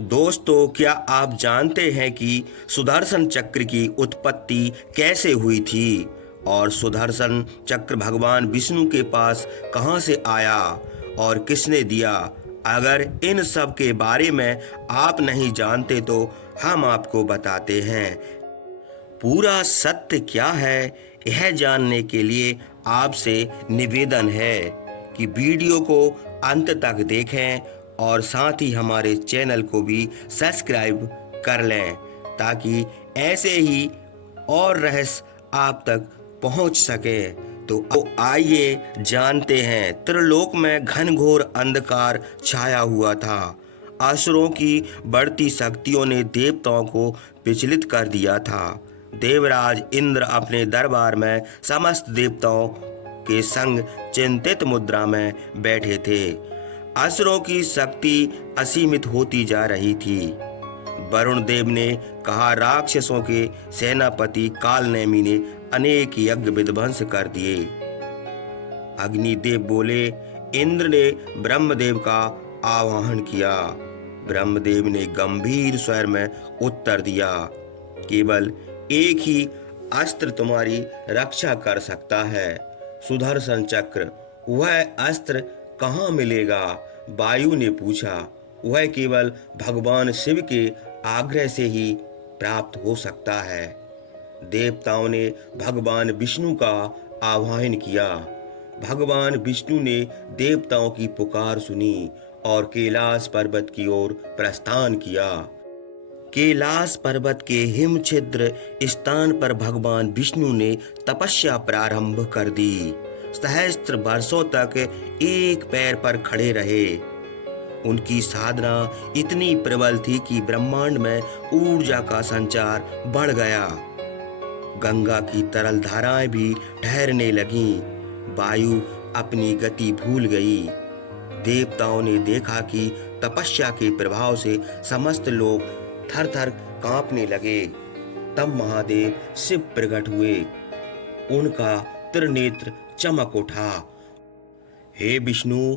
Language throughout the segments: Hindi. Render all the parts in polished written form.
दोस्तों, क्या आप जानते हैं कि सुदर्शन चक्र की उत्पत्ति कैसे हुई थी और सुदर्शन चक्र भगवान विष्णु के पास कहाँ से आया और किसने दिया? अगर इन सब के बारे में आप नहीं जानते तो हम आपको बताते हैं। पूरा सत्य क्या है, यह जानने के लिए आपसे निवेदन है कि वीडियो को अंत तक देखें और साथ ही हमारे चैनल को भी सब्सक्राइब कर लें ताकि ऐसे ही और रहस्य आप तक पहुंच सके। तो आइए जानते हैं। त्रिलोक में घनघोर अंधकार छाया हुआ था। असुरों की बढ़ती शक्तियों ने देवताओं को विचलित कर दिया था। देवराज इंद्र अपने दरबार में समस्त देवताओं के संग चिंतित मुद्रा में बैठे थे। असुरों की शक्ति असीमित होती जा रही थी। वरुण देव ने कहा, राक्षसों के सेनापति कालनेमी ने अनेक यज्ञ विध्वंस कर दिए। अग्निदेव बोले, इंद्र ने ब्रह्मदेव का आवाहन किया। ब्रह्मदेव ने गंभीर स्वर में उत्तर दिया, केवल एक ही अस्त्र तुम्हारी रक्षा कर सकता है, सुदर्शन चक्र। वह अस्त्र कहाँ मिलेगा? वायु ने पूछा। वह केवल भगवान शिव के आग्रह से ही प्राप्त हो सकता है। देवताओं ने भगवान विष्णु का आह्वान किया। भगवान विष्णु ने देवताओं की पुकार सुनी और कैलाश पर्वत की ओर प्रस्थान किया। कैलाश पर्वत के हिम छिद्र स्थान पर भगवान विष्णु ने तपस्या प्रारंभ कर दी। सहस्त्र वर्षों तक एक पैर पर खड़े रहे। उनकी साधना इतनी प्रबल थी कि ब्रह्मांड में ऊर्जा का संचार बढ़ गया। गंगा की तरल धाराएं भी ठहरने लगीं। वायु अपनी गति भूल गई। देवताओं ने देखा कि तपस्या के प्रभाव से समस्त लोग थर थर कांपने लगे। तब महादेव शिव प्रकट हुए। उनका त्रिनेत्र चमक उठा। हे विष्णु,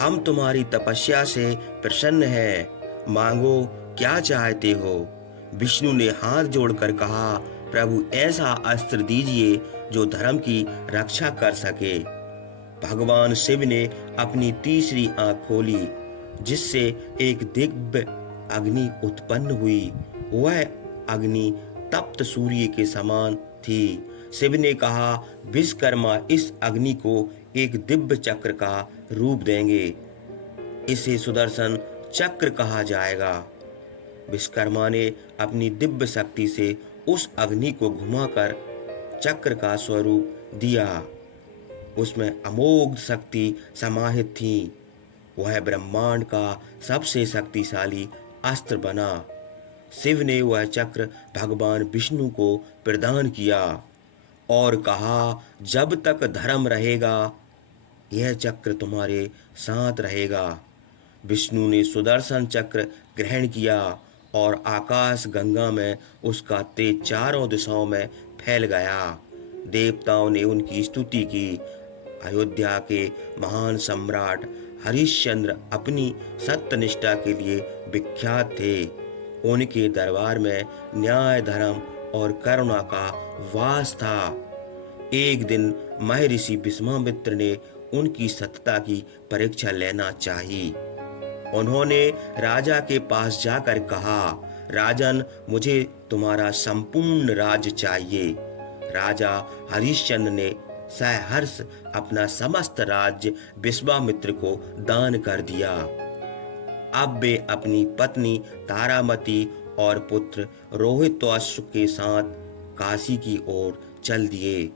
हम तुम्हारी तपस्या से प्रसन्न हैं। मांगो, क्या चाहते हो? विष्णु ने हाथ जोड़कर कहा, प्रभु, ऐसा अस्त्र दीजिए जो धर्म की रक्षा कर सके। भगवान शिव ने अपनी तीसरी आंख खोली, जिससे एक दिव्य अग्नि उत्पन्न हुई। वह अग्नि तप्त सूर्य के समान थी। शिव ने कहा, विश्वकर्मा इस अग्नि को एक दिव्य चक्र का रूप देंगे। इसे सुदर्शन चक्र कहा जाएगा। विश्वकर्मा ने अपनी दिव्य शक्ति से उस अग्नि को घुमाकर चक्र का स्वरूप दिया। उसमें अमोघ शक्ति समाहित थी। वह ब्रह्मांड का सबसे शक्तिशाली अस्त्र बना। शिव ने वह चक्र भगवान विष्णु को प्रदान किया और कहा, जब तक धर्म रहेगा यह चक्र तुम्हारे साथ रहेगा। विष्णु ने सुदर्शन चक्र ग्रहण किया और आकाश गंगा में उसका तेज चारों दिशाओं में फैल गया। देवताओं ने उनकी स्तुति की। अयोध्या के महान सम्राट हरिश्चंद्र अपनी सत्यनिष्ठा के लिए विख्यात थे। उनके दरबार में न्याय, धर्म और करुणा का वास था। एक दिन महर्षि विश्वामित्र ने उनकी सत्यता की परीक्षा लेना चाही। उन्होंने राजा के पास जाकर कहा, राजन, मुझे तुम्हारा संपूर्ण राज्य चाहिए। राजा हरिश्चंद्र ने सहर्ष अपना समस्त राज्य विश्वामित्र को दान कर दिया। अब वे अपनी पत्नी तारामती और पुत्र रोहिताश्व के साथ काशी की ओर चल दिए।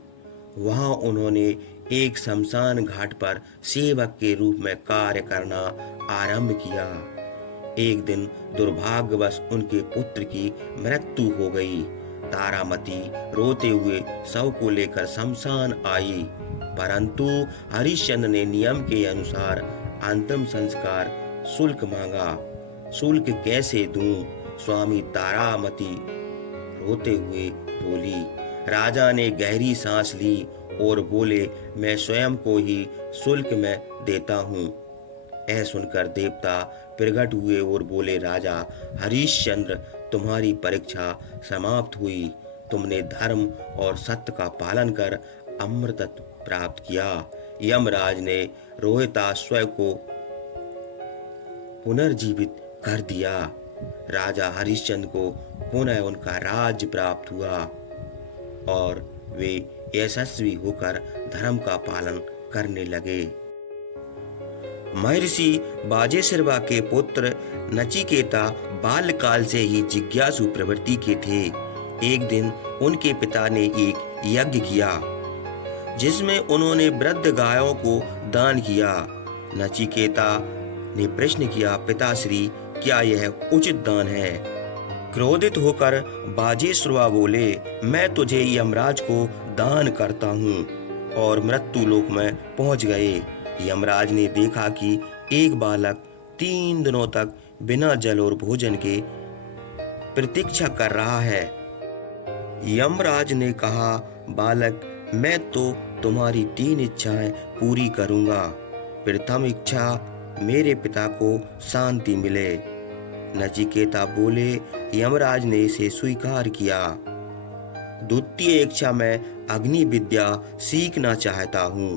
वहां उन्होंने एक शमशान घाट पर सेवक के रूप में कार्य करना आरंभ किया। एक दिन दुर्भाग्यवश उनके पुत्र की मृत्यु हो गई। तारामती रोते हुए शव को लेकर शमशान आई, परंतु हरिश्चंद्र ने नियम के अनुसार अंतिम संस्कार शुल्क मांगा। शुल्क कैसे दूं? स्वामी तारामती रोते हुए बोली। राजा ने गहरी सांस ली और बोले, मैं स्वयं को ही शुल्क में देता हूँ। यह सुनकर देवता प्रकट हुए और बोले, राजा हरिश्चंद्र, तुम्हारी परीक्षा समाप्त हुई। तुमने धर्म और सत्य का पालन कर अमृतत्व प्राप्त किया। यमराज ने रोहिताश्व को पुनर्जीवित कर दिया। राजा हरिश्चंद्र को पुनः उनका राज्य प्राप्त हुआ और वे यशस्वी होकर धर्म का पालन करने लगे। महर्षि बाजेश्रवा के पुत्र नचिकेता बाल्यकाल से ही जिज्ञासु प्रवृत्ति के थे। एक दिन उनके पिता ने एक यज्ञ किया जिसमें उन्होंने वृद्ध गायों को दान किया। नचिकेता ने प्रश्न किया, पिताश्री, क्या यह उचित दान है? क्रोधित होकर बाजेश्रवा बोले, मैं तुझे यमराज को दान करता हूँ, और मृत्यु लोक में पहुंच गए। यमराज ने देखा कि एक बालक 3 दिनों तक बिना जल और भोजन के प्रतीक्षा कर रहा है। यमराज ने कहा, बालक, मैं तो तुम्हारी 3 इच्छाएं पूरी करूंगा। प्रथम इच्छा, मेरे पिता को शांति मिले। नचिकेता बोले, यमराज ने इसे स्वीकार किया। द्वितीय इच्छा, मैं अग्नि विद्या सीखना चाहता हूँ।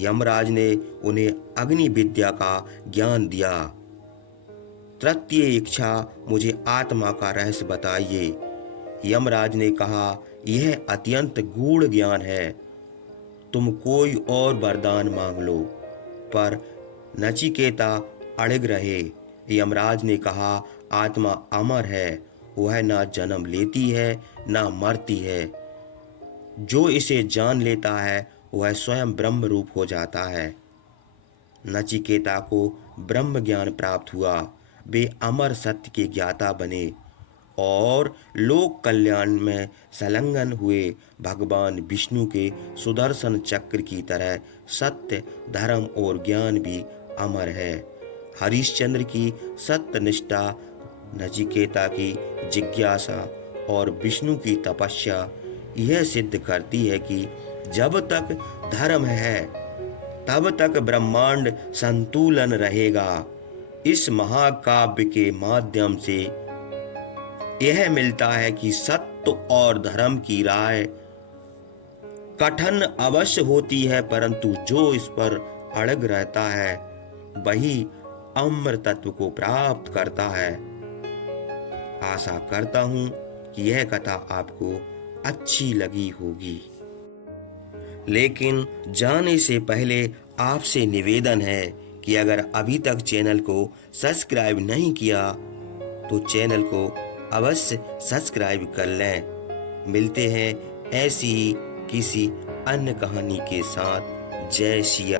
यमराज ने उन्हें अग्नि विद्या का ज्ञान दिया। तृतीय इच्छा, मुझे आत्मा का रहस्य बताइए। यमराज ने कहा, यह अत्यंत गूढ़ ज्ञान है, तुम कोई और वरदान मांग लो। पर नचिकेता अड़िग रहे। यमराज ने कहा, आत्मा अमर है, वह ना जन्म लेती है ना मरती है। जो इसे जान लेता है वह स्वयं ब्रह्म रूप हो जाता है। नचिकेता को ब्रह्म ज्ञान प्राप्त हुआ। वे अमर सत्य के ज्ञाता बने और लोक कल्याण में संलग्न हुए। भगवान विष्णु के सुदर्शन चक्र की तरह सत्य, धर्म और ज्ञान भी अमर है। हरिश्चंद्र की सत्यनिष्ठा, नचिकेता की जिज्ञासा और विष्णु की तपस्या यह सिद्ध करती है कि जब तक धर्म है तब तक ब्रह्मांड संतुलन रहेगा। इस महाकाव्य के माध्यम से यह मिलता है कि सत्य और धर्म की राय कठिन अवश्य होती है, परंतु जो इस पर अड़ग रहता है वही अमृतत्व को प्राप्त करता है। आशा करता हूं कि यह कथा आपको अच्छी लगी होगी। लेकिन जाने से पहले आपसे निवेदन है कि अगर अभी तक चैनल को सब्सक्राइब नहीं किया तो चैनल को अवश्य सब्सक्राइब कर लें। मिलते हैं ऐसी ही किसी अन्य कहानी के साथ। जय सिया।